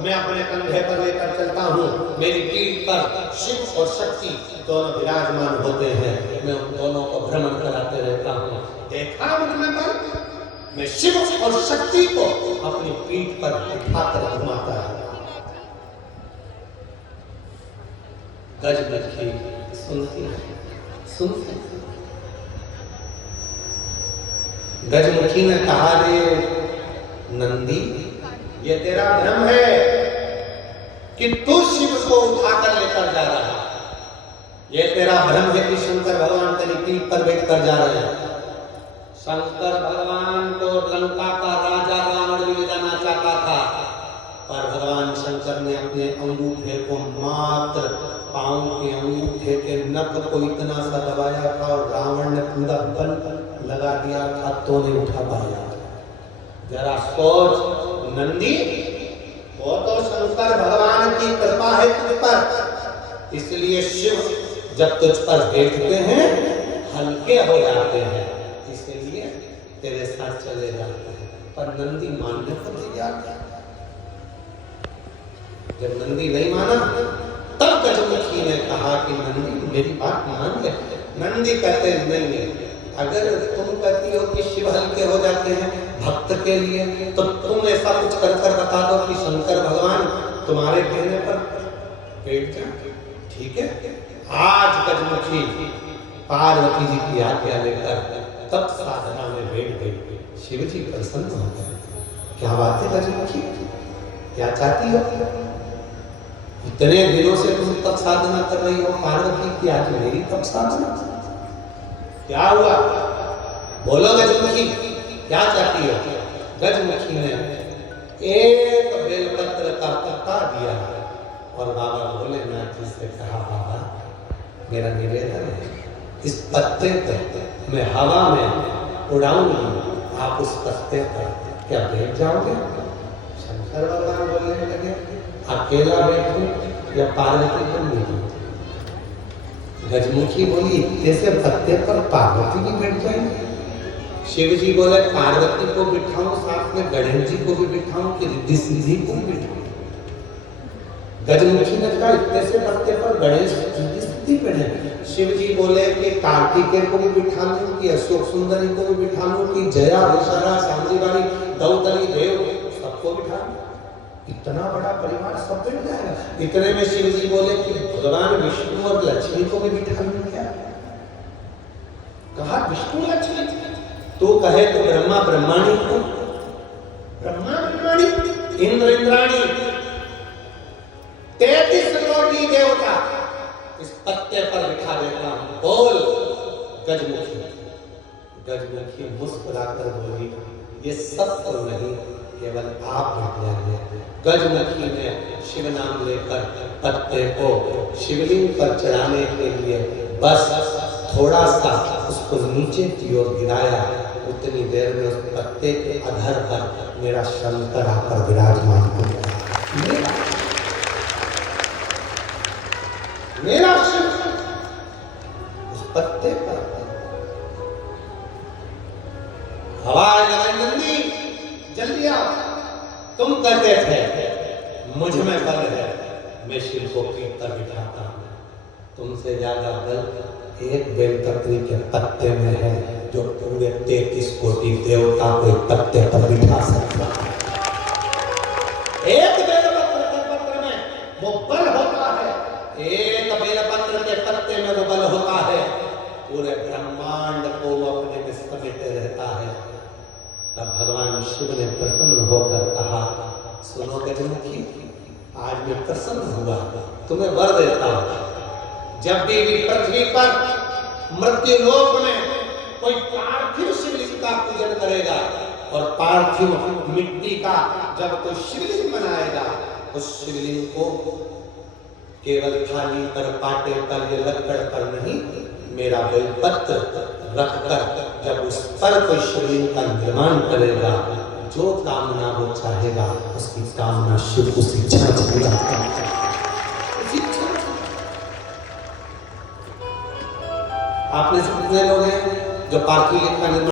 मैं अपने कंधे पर लेकर चलता हूँ, मेरी पीठ पर शिव और शक्ति दोनों विराजमान होते हैं। मैं उन दोनों को भ्रमण कराते रहता हूँ। देखा मुझमें पर मैं शिव और शक्ति को अपनी पीठ पर बिठाकर घुमाता है। गजमुखी सुनती गजमुखी ने कहा, रे नंदी, ये तेरा भ्रम है कि तू शिव को उठाकर लेकर जा रहा है। ये तेरा भ्रम है कि शंकर भगवान तेरी पीठ पर बैठ कर जा रहे हैं। शंकर भगवान को लंका का राजा रावण भी ले जाना चाहता था, पर भगवान शंकर ने अपने अंगूठे को मात्र पांव के अंगूठे के नख को इतना सा दबाया था और रावण ने पूरा बल लगा दिया था, तो नहीं उठा पाया। जरा सोच नंदी, वो तो शंकर भगवान की कृपा है तुझ पर, इसलिए शिव जब तुझ पर बैठते हैं हल्के हो जाते हैं, इसलिए तेरे साथ चले जाते हैं। पर नंदी मानने को तैयार था। जब नंदी नहीं माना तब गजमुखी ने कहा कि नंदी मेरी बात मान ले। नंदी कहते नहीं, अगर तुम कहती हो कि शिव हल्के हो जाते हैं भक्त के लिए, तो तुम ऐसा कुछ कर बता दो कि शंकर भगवान तुम्हारे कहने पर बैठ जाए। ठीक है, आज गजमुखी पार्वती जी की आज्ञा लेकर तब साधना में बैठ गई। शिव जी प्रसन्न हो गए। क्या बात है गजमुखी, क्या चाहती हो? इतने दिनों से तुम तप साधना कर रही हो पार्वती की, आज मेरी तप साधना, क्या हुआ? बोलो गजमुखी, क्या चाहती हो? गजमुखी ने एक बेलपत्र का पत्ता दिया और बाबा भोलेनाथ जी से कहा, बाबा मेरा निवेदन है, इस पत्ते को मैं हवा में उड़ाऊंगी, आप उस पत्ते पर क्या बैठ जाओगे? शंकर भगवान बोलने लगे, अकेला बैठूं या पार्वती को मिलूं? गजमुखी बोली, जैसे पत्ते पर पार्वती भी बैठ जाएंगे। शिव जी बोले, पार्वती को बिठाऊं, साथ में गणेश जी को भी बिठाऊं कि रिद्धि सिद्धि को भी बिठाऊं? गजमुखी ने कहा, इतने से पत्ते पर गणेश रिद्धि सिद्धि बैठे। शिव जी बोले कि कार्तिकेय को भी बिठा लूं कि अशोक सुंदरी को भी बिठा लूं कि जया विशाला सांबरीबाई दौतरी देव सबको बिठा लूं? इतना बड़ा परिवार सब बैठ जाएगा। इतने में शिव जी बोले कि भगवान विष्णु और लक्ष्मी को भी बिठा लूं क्या? कहा विष्णु लक्ष्मी, तो कहे तो ब्रह्मा ब्रह्माणी को, ब्रह्मा ब्रह्माणी, इंद्र इंद्राणी, 33 कोटि देवता इस पत्ते पर बिठा देता हूं। बोल गजमुखी। गजमुखी मुस्कुराकर बोली, ये सब तो नहीं, केवल आप बैठ जाइए। गजमुखी ने शिव नाम लेकर पत्ते को शिवलिंग पर चढ़ाने के लिए बस थोड़ा सा उसको नीचे की ओर गिराया। उतनी देर में उस पत्ते के अधर पर मेरा शंकर आकर विराजमान हो गया। मेरा शिव उस पत्ते पर। हवाई लगाई, नंदी जल्दी आओ। तुम कहते थे मुझ में बल है, मैं शिव को पीठ पर बिठाता हूं। तुमसे ज्यादा बल एक बेलपत्री के पत्ते में है, जो पूरे 33 कोटि देवता को एक पत्ते पर बिठा सकता है। एक बेलपत्र के पत्र में वो बल होता है, एक बेलपत्र के पत्ते में वो बल होता है, पूरे ब्रह्मांड को वो अपने में समेटे रहता है। तब भगवान शिव ने प्रसन्न होकर कहा, सुनो गजमुखी, आज मैं प्रसन्न हुआ, तुम्हें वर देता हूं। जब भी पृथ्वी पर मृत्यु लोक में कोई पार्थिव शिवलिंग का पूजन करेगा और पार्थिव मिट्टी का जब कोई शिवलिंग बनाएगा, उस शिवलिंग को केवल थाली पर, पाटे पर या लकड़ पर नहीं, मेरा बेलपत्र रखकर जब उस पर कोई शिवलिंग का निर्माण करेगा, जो कामना वो चाहेगा उसकी कामना शिव उस इच्छा से पूरा करेगा। आपने से कितने लोग हैं जो पार्थिव लिंग का निर्माण